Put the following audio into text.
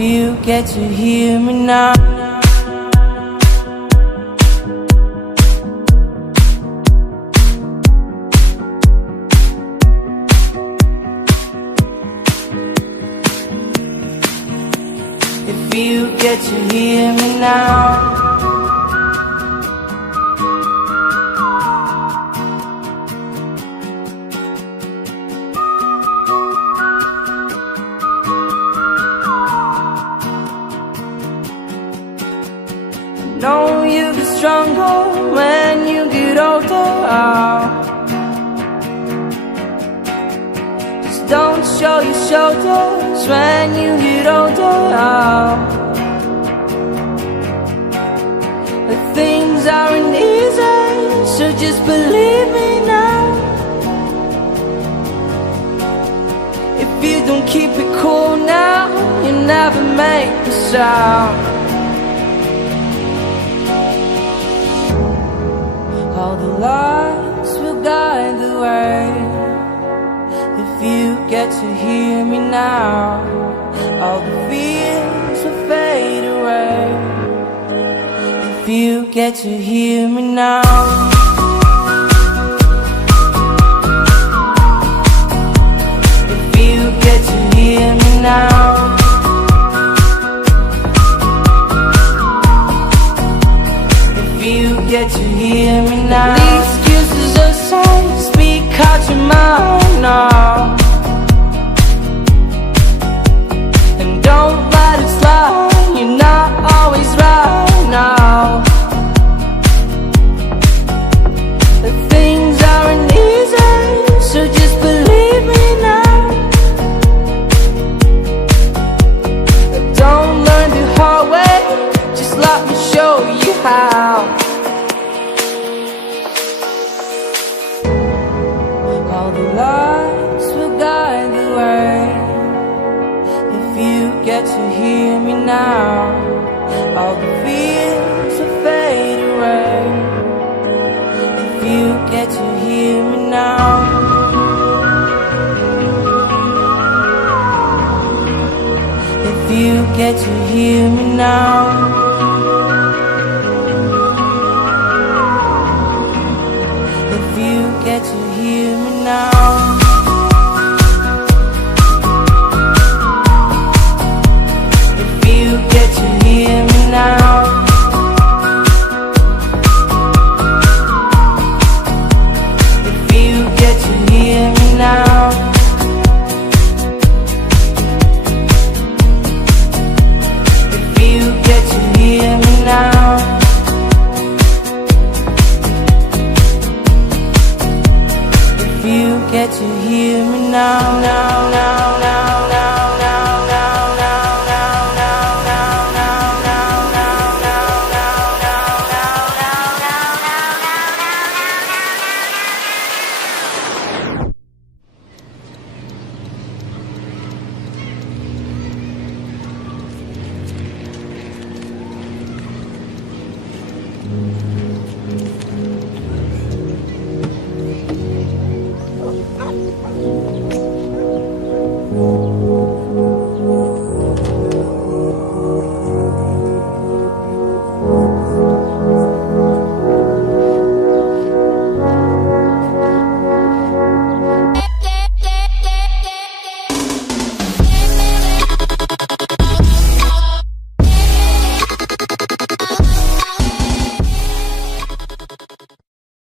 If you get to hear me now. If you get to hear me now. Know you get stronger when you get older. Just don't show your shoulders when you get older. But things aren't easy, so just believe me now. If you don't keep it cool now, you never make a sound. All the lights will guide the way. If you get to hear me now, all the fears will fade away. If you get to hear me now. If you get to hear me now. You get to hear me now. The excuses aside, speak out your mind now. And don't let it slide, you're not always right now. But things aren't easy, so just believe me now. But don't learn the hard way, just let me show you how. All the lights will guide the way. If you get to hear me now, all the fears will fade away. If you get to hear me now. If you get to hear me now. If you get to hear me now. If you get to hear me now. If you get to hear me now. If you get to hear me now. If you get to hear me now.